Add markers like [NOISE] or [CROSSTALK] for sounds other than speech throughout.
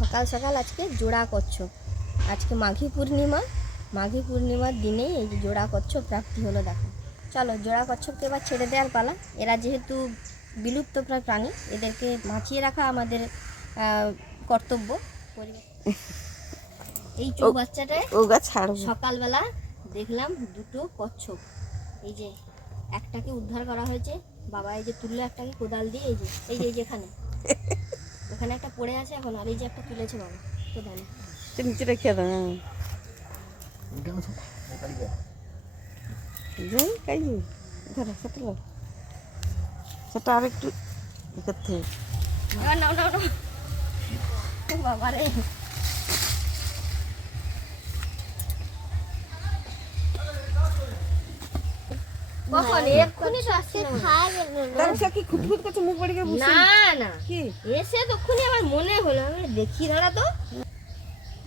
সকাল সকাল আজকে জোড়া কচ্ছপ আজকে মাঘী পূর্ণিমা। মাঘী পূর্ণিমার দিনেই এই যে জোড়া কচ্ছপ প্রাপ্তি হলো দেখো। চলো জোড়া কচ্ছপকে এবার ছেড়ে দেওয়ার পালা। এরা যেহেতু বিলুপ্ত প্রায় প্রাণী এদেরকে বাঁচিয়ে রাখা আমাদের কর্তব্য। এই চৌবাচ্চাটায় সকালবেলা দেখলাম দুটো কচ্ছপ। এই যে একটাকে উদ্ধার করা হয়েছে। বাবা এই যে তুললো একটাকে কোদাল দিয়ে এই যে এই যে এই যে এখানে [LAUGHS] ওখানে একটা পড়ে আছে এখন আর এই যে একটা তুলেছে বাবা কোদালে তো নিচে রেখে দাও যাই কাই ধরো সেটা লো সেটা আর একটু করতে। না না না বাবা রে দেখি দাঁড়া তো।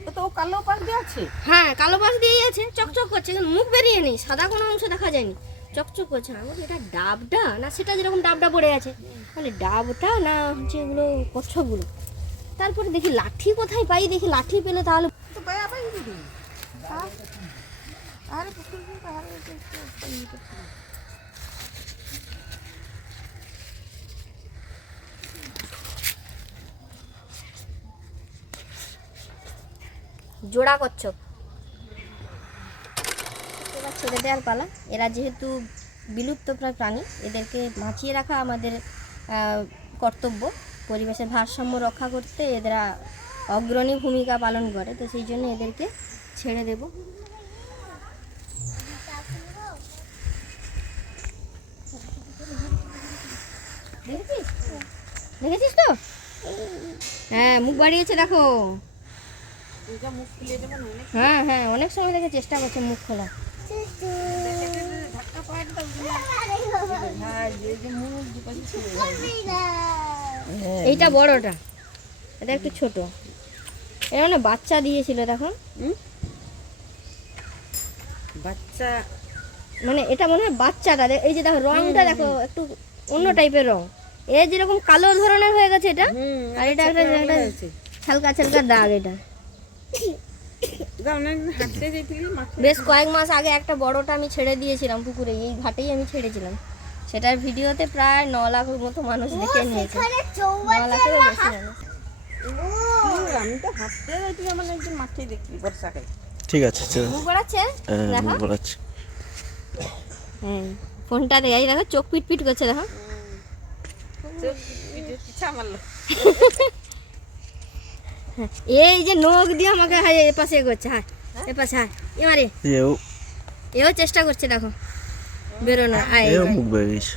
ও তো ও কালো পাক দিয়ে আছে? হ্যাঁ কালো পাশ দিয়ে আছে চকচক করছে কিন্তু মুখ বেরিয়ে নেই সাদা কোনো অংশ দেখা যায়নি। চকচক করছে আমি বলি, এটা ডাবটা না সেটা যেরকম ডাবটা পড়ে আছে। মানে ডাবটা না হচ্ছে এগুলো কচ্ছপগুলো। তারপরে দেখি লাঠি কোথায় পাই? দেখি লাঠি পেলে তাহলে পাই আরে জোড়া কচ্ছপ এবার ছেড়ে দেওয়ার পালা। এরা যেহেতু বিলুপ্ত প্রায় প্রাণী, এদেরকে বাঁচিয়ে রাখা আমাদের কর্তব্য। পরিবেশের ভারসাম্য রক্ষা করতে এরা অগ্রণী ভূমিকা পালন করে। তো সেই জন্য এদেরকে ছেড়ে দেব। দেখেছিস তো? হ্যাঁ মুখ বাড়িয়েছে দেখো এটা মুখ খুলে দেবো না অনেক হ্যাঁ হ্যাঁ অনেক সময় দেখে চেষ্টা করছে মুখ খোলা। এইটা বড়টা এটা একটু ছোট। এটা মানে বাচ্চা দিয়েছিল দেখো। বাচ্চা। মানে এটা মনে হয় বাচ্চাটা এই যে দেখো রংটা দেখো একটু অন্য টাইপের রং। এ যেরকম কালো ধরনের হয়ে গেছে এটা আর এটা একটা একটা হালকা হালকা দাগ এটা। বেশ কয়েক মাস আগে একটা বড়টা আমি ছেড়ে দিয়েছিলাম পুকুরে এই ঘাটেই আমি ছেড়েছিলাম। সেটার ভিডিওতে প্রায় ন লাখের মতো মানুষ দেখে নিয়েছে। ন লাখেরও বেশি মানুষ। আমি তো হাঁটতে যাইতে আমার একদিন মাঠে দেখি বর্ষাকালে। ঠিক আছে হ্যাঁ ফোনটা দেখে এই দেখো চোখ পিট পিট করছে দেখো। পিছা মারলো [LAUGHS] হ্যাঁ, এই যে নখ দিয়ে আমাকে হাই এপাশে করছে হ্যাঁ এপাশে হ্যাঁ এবারে এও। এও চেষ্টা করছে দেখো বেরোনো আয় এও মুখ বেরিয়েছে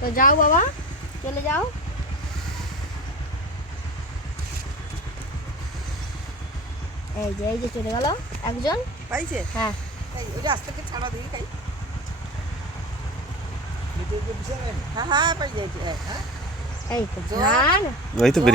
তো যাও বাবা চলে যাও। এই যে এই যে চলে গেল একজন। পাইছে? হ্যাঁ। ছাড়া দিই হ্যাঁ হ্যাঁ পাই যাইছে হ্যাঁ। এই তো জান। ওই তো বেরিয়ে